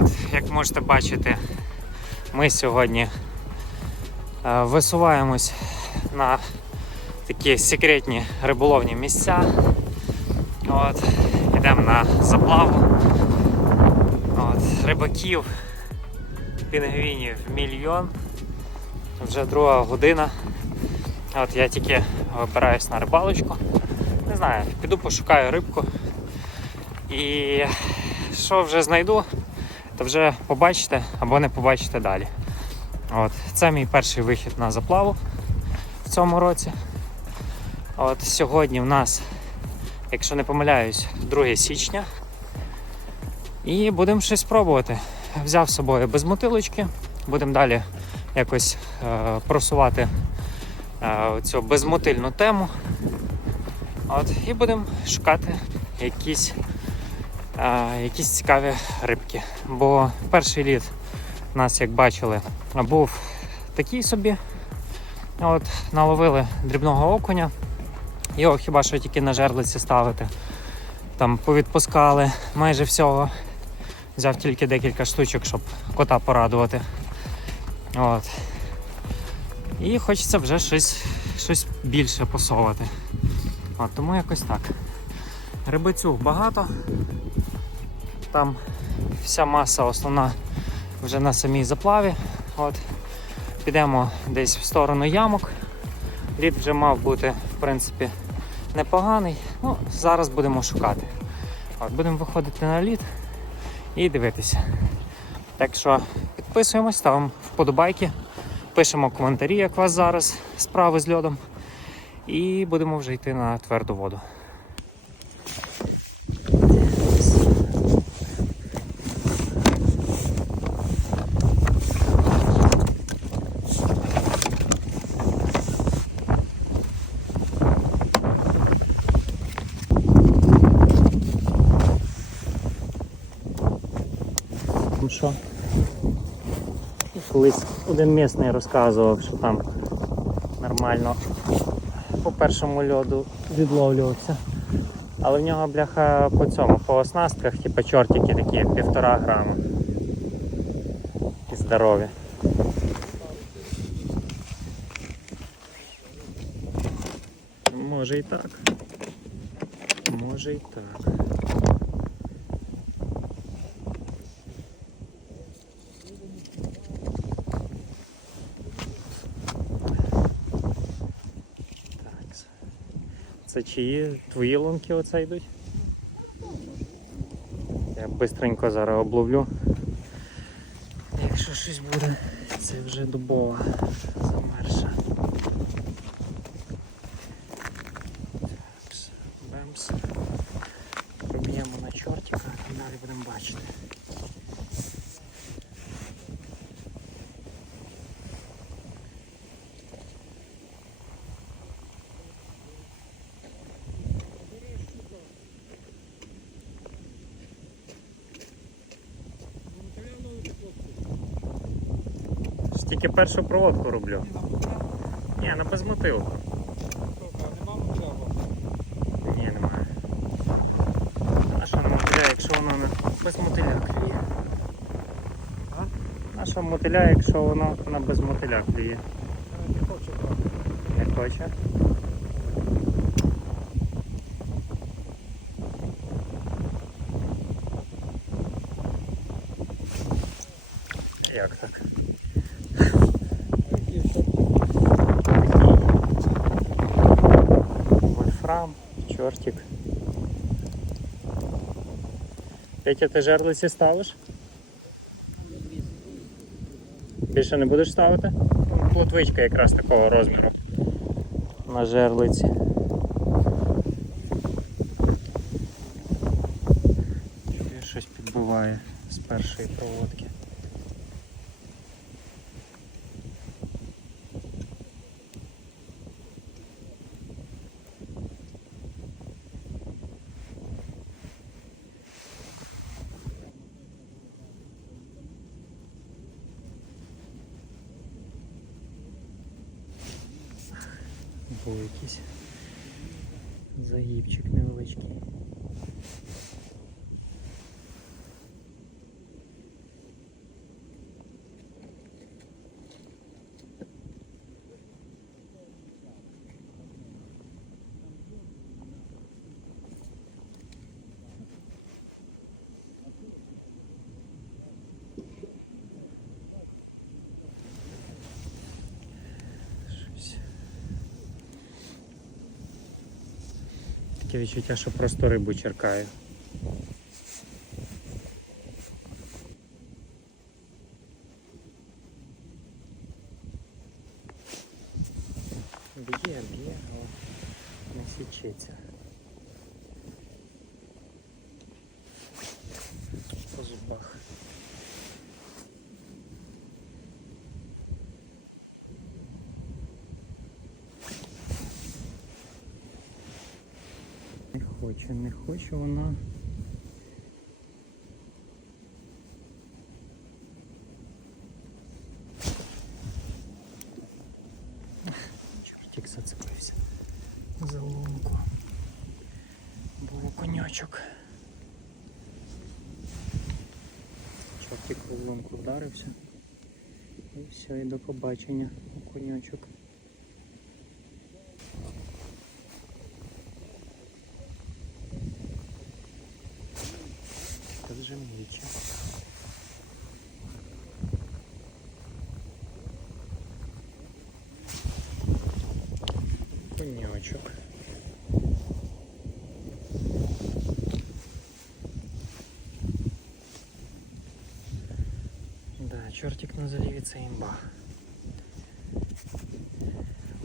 От, як можете бачити, ми сьогодні е, висуваємось на такі секретні риболовні місця. От, йдемо на заплаву. От, рибаків, пінгвінів мільйон. Вже друга година. От я тільки вибираюсь на рибалочку. Не знаю, піду пошукаю рибку. І що вже знайду, то вже побачите або не побачите далі. От, це мій перший вихід на заплаву в цьому році. От Сьогодні в нас, якщо не помиляюсь, 2 січня. І будемо щось пробувати. Взяв з собою без мотилочки, будемо далі якось е, просувати е, цю безмотильну тему. От, і будемо шукати якісь, якісь цікаві рибки. Бо перший літ у нас, як бачили, був такий собі. От, наловили дрібного окуня. Його хіба що тільки на жерлиці ставити. Там повідпускали майже всього. Взяв тільки декілька штучок, щоб кота порадувати. От. І хочеться вже щось, щось більше посовувати. От, тому якось так. Рибицюг багато. Там вся маса основна вже на самій заплаві. От. Підемо десь в сторону ямок. Лід вже мав бути, в принципі, непоганий. Ну, зараз будемо шукати. От, будемо виходити на лід і дивитися. Так що підписуємось, ставимо вподобайки, пишемо коментарі, як у вас зараз справи з льодом. І будемо вже йти на тверду воду. Ну що? Колись один місний розказував, що там нормально по першому льоду відловлювався. Але в нього бляха по цьому, по оснастках, типу чортики такі, півтора грама. І здорові. Може і так. Може і так. Це чиї твої лунки оце йдуть? Я бистренько зараз обловлю. Якщо щось буде, це вже дубова замерша. Такс, Бемс. Проб'ємо на чортика, а там далі будемо бачити. Ж Тільки першу проводку роблю. Ні, на безмотилку. Ні, немає. А що на мотиля, якщо воно не без мотиля клює? А що мотиля, якщо воно на без мотиля клює? Не хоче. Як так? Чортик. Петя, ти жерлиці ставиш? Більше не будеш ставити? Плотвичка якраз такого розміру. На жерлиці. Щось підбиває з першої проводки. Загибчик невеличкий. Щось. Таке відчуття, що просто рибу черкаю. Б'є, б'є, але не січеться. По зубах. Не хоче, не хоче вона. Чортик зацепився за лунку. Був конячок. Чортик у лунку вдарився. І все, і до побачення у конячок. вже міче. Конячок. Да, чертик на заливі це імба.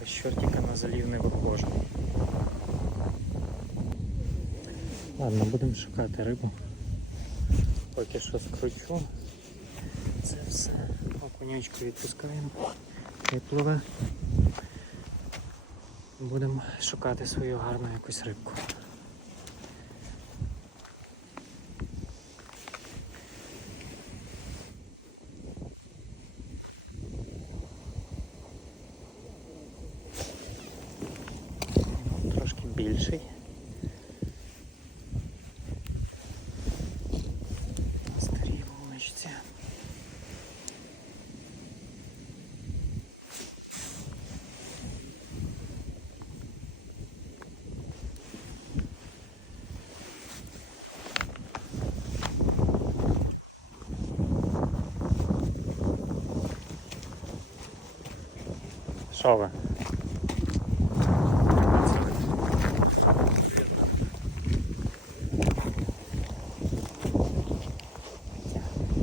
Без чертика на залів не виходжу. Ладно, будемо шукати рибу. Поки що скручу. Це все. Окунячку відпускаємо. І пливе. Будемо шукати свою гарну якусь рибку. Трошки більший. Що?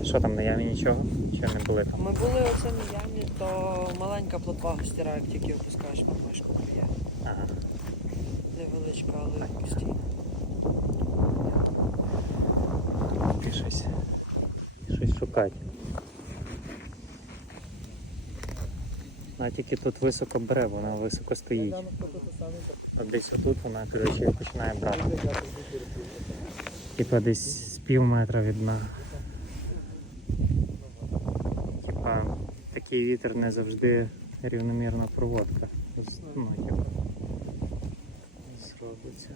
Що там на ямі нічого? Чи не були там? Ми були у цьому ямі, то маленька плотва гостяра, як тільки опускаєш під мишку клює. Ага. Невеличка, але постійно. І щось. Щось шукати. Вона тільки тут високо бере, вона високо стоїть. А десь отут вона, коротше, починає брати. Типа десь з пів метра від дна. Типа такий вітер не завжди рівномірна проводка. Ну, типа, зробиться.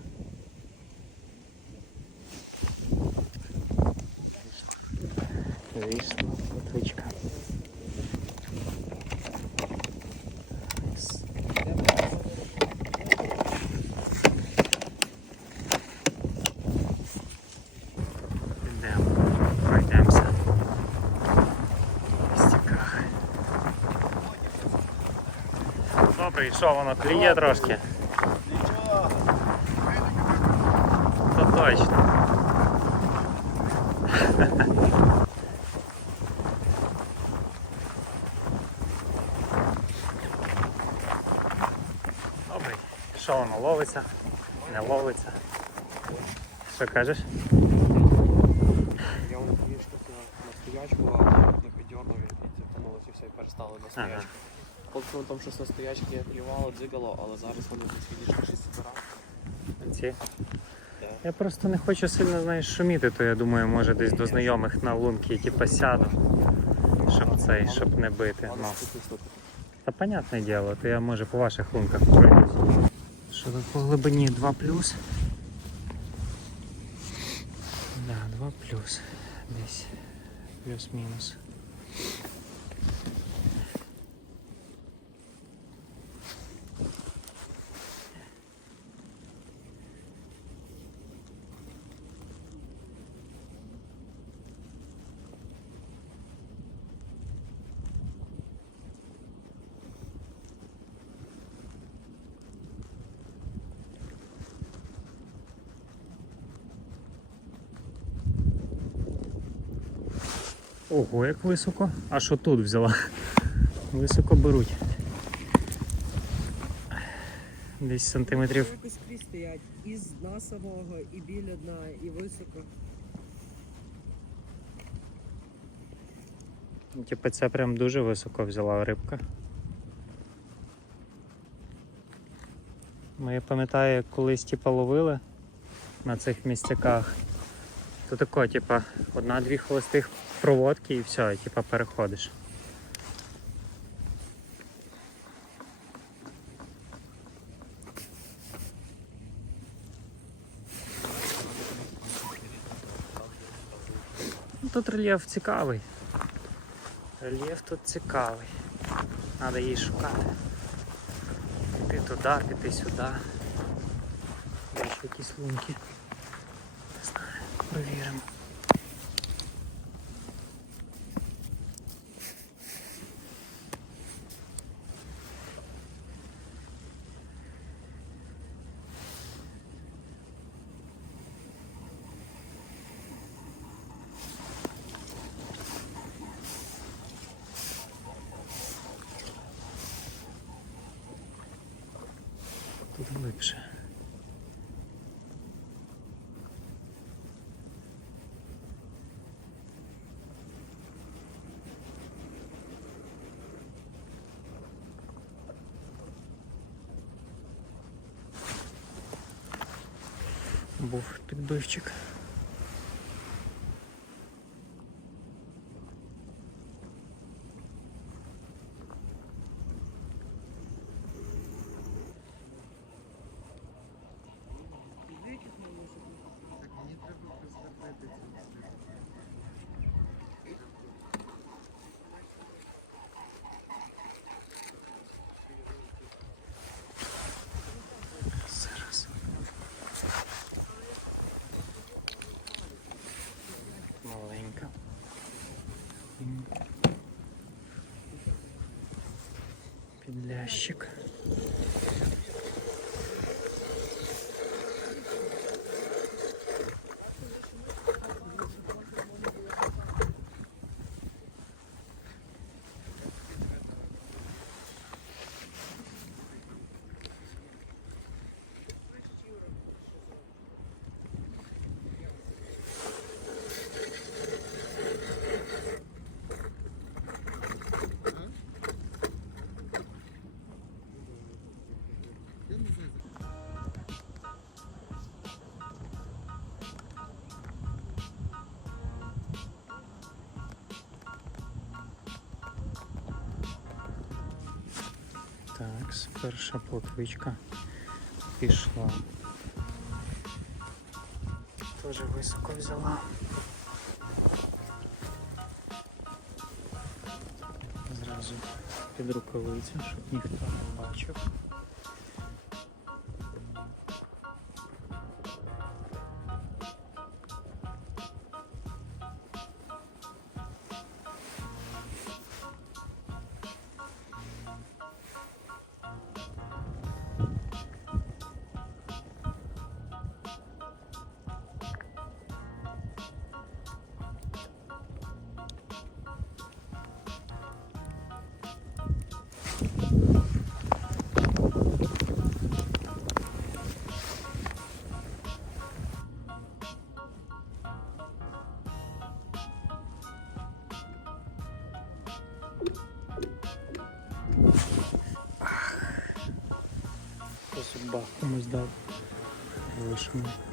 Добре, і що воно кліє трошки? То точно. Добре. Що воно ловиться? Не ловиться? Що кажеш? Я у книжку на стоячку, а не піддернув і цепанулося і все, і перестали на стоячку. Поки воно там щось на стоячки клювало, дзигало, але зараз вони десь відійшли щось збирали. Я просто не хочу сильно знаєш, шуміти, то я думаю, може десь до знайомих на лунки типа сяду, щоб цей, щоб не бити. Ну. Та понятне діло, то я може по ваших лунках пройдусь. Що бачили, по глибині 2 Да, 2 Десь плюс-мінус. Ого, як високо. А що тут взяла? Високо беруть. Десь сантиметрів. Якось скрізь стоять. І з дна самого, і біля дна, і високо. Типу це прям дуже високо взяла рибка. Ну, я пам'ятаю, як колись типу, ловили на цих місцяках. То тако, типа, одна-дві холостих проводки і все, і типа переходиш. Ну, Тут рельєф цікавий. Рельєф тут цікавий. Треба її шукати. Піти туди, піти сюди. Ще якісь лунки. Не знаю, провіримо. Тут глибше. Був підбивчик. Зараз. Маленька. Підлящик. Так, перша плотвичка пішла. Тоже високо взяла. Зразу під рукавицю, щоб ніхто не бачив. Вийшов.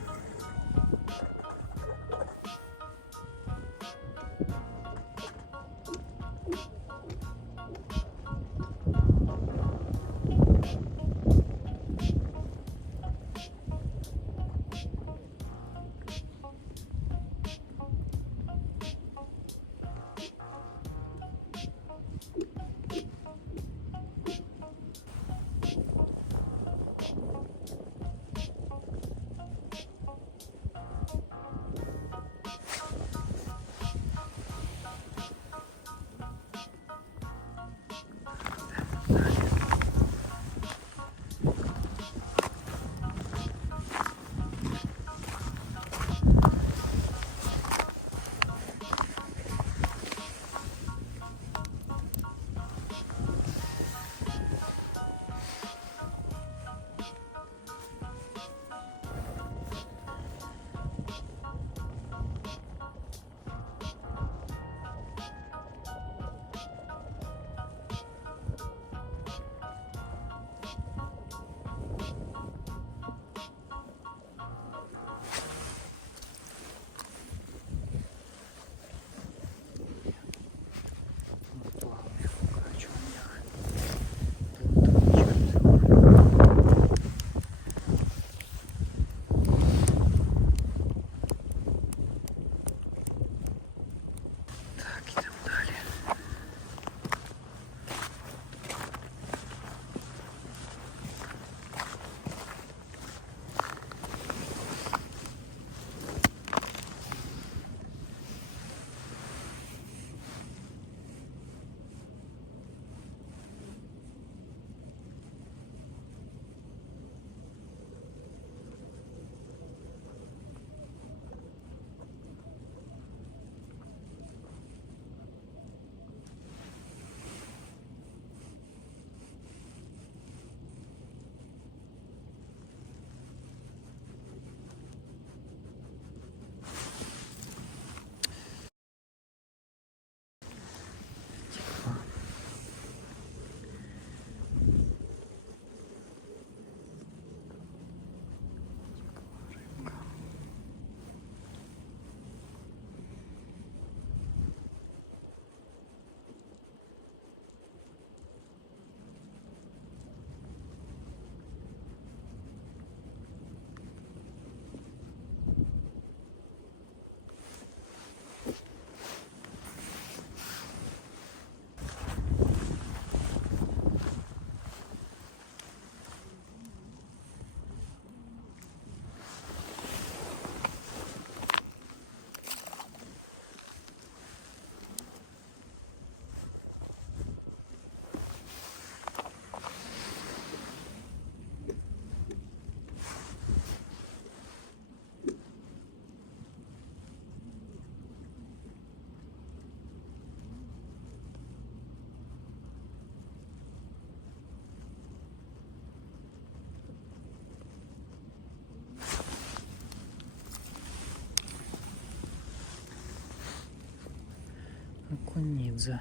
Окунідзе.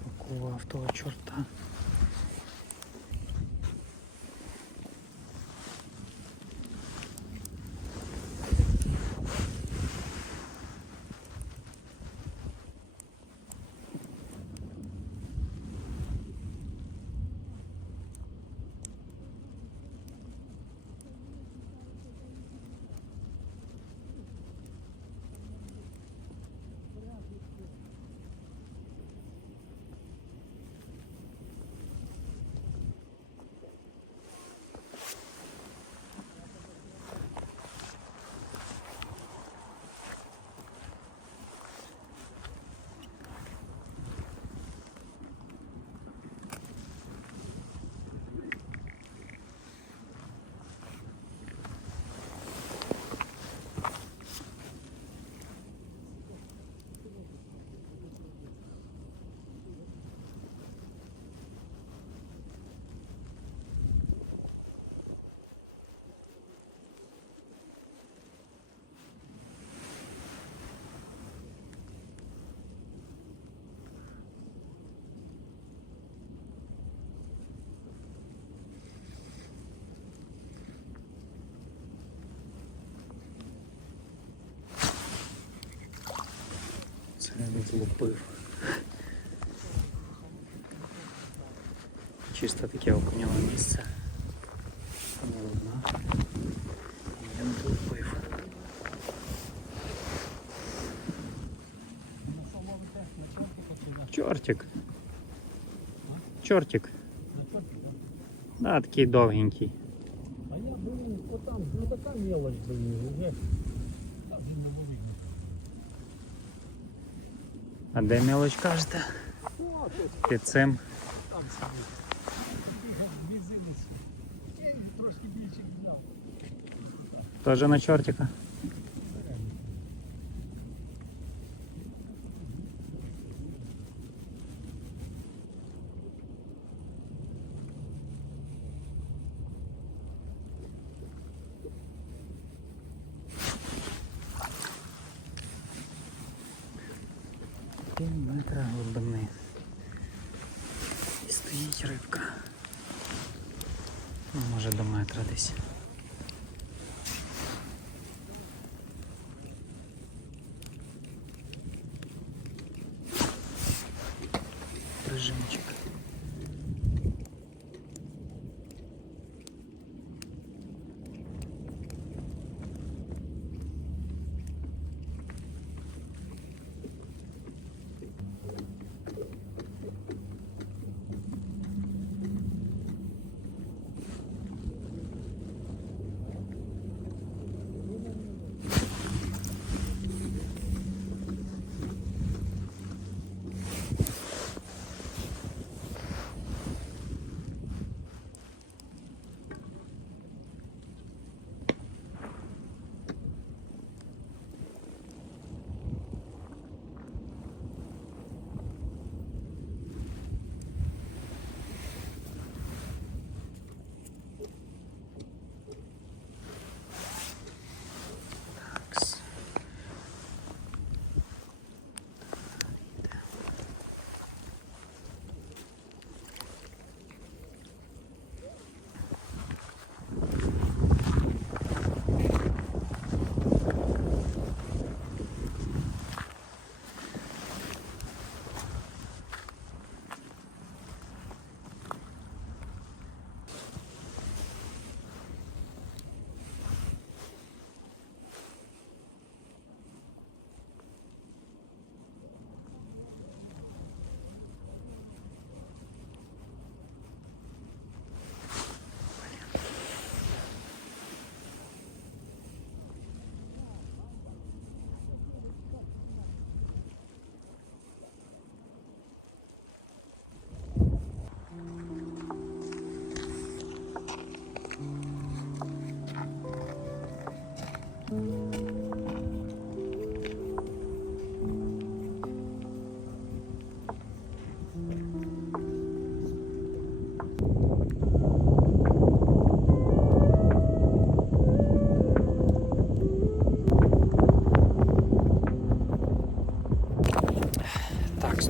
Впакував того чорта. Це не злупив. Чисто таке окуньове місце. Ладно. Я не злупив. Чортик. Чортик. Да, такий довгенький. А я вот там, ну така мелочь, блин, уже А де мелоч кажете? Під цим. Тоже на Такий мізинець. Я їх трошки більше взяв. Теж на чортика. Пів метра глибини. І стоїть рибка. Ну, може до метра десь. Так,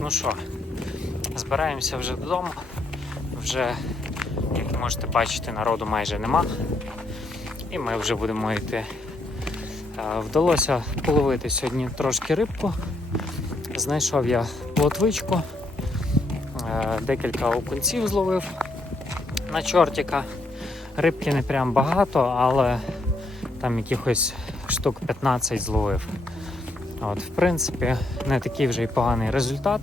ну що, збираємося вже додому, вже, як можете бачити, народу майже нема, і ми вже будемо йти. Вдалося половити сьогодні трошки рибку. Знайшов я плотвичку, е, декілька окунців зловив на чортика. Рибки не прям багато, але там якихось штук 15 зловив. От, в принципі, не такий вже й поганий результат,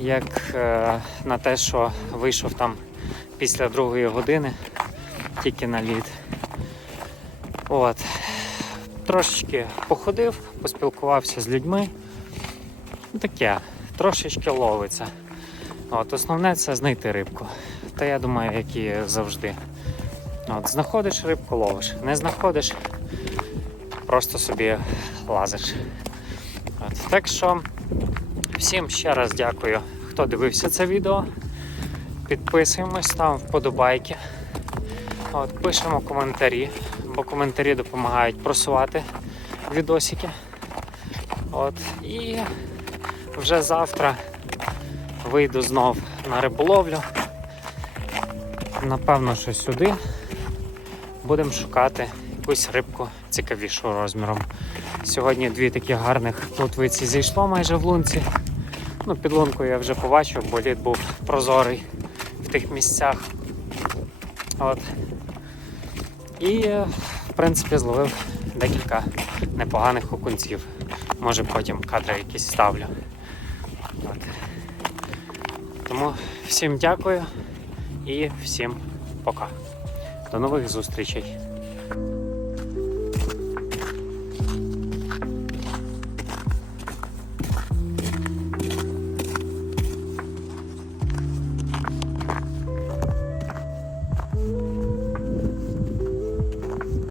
як е, на те, що вийшов там після другої години, тільки на лід. От. Трошечки походив, поспілкувався з людьми. Ну, Таке, трошечки ловиться. От, основне це знайти рибку. Та я думаю, як і завжди. От, знаходиш рибку, ловиш. Не знаходиш, просто собі лазиш. От, так що всім ще раз дякую, хто дивився це відео. Підписуємось, ставимо вподобайки. От, пишемо коментарі, бо коментарі допомагають просувати відосики. От, і вже завтра вийду знов на риболовлю. Напевно, що сюди будемо шукати якусь рибку цікавішого розміром. Сьогодні дві такі гарних плотвиці зійшло майже в лунці. Ну, під лункою я вже побачив, бо лід був прозорий в тих місцях. От. І, е, в принципі, зловив декілька непоганих окунців. Може потім кадри якісь ставлю. От. Тому всім дякую і всім пока. До нових зустрічей.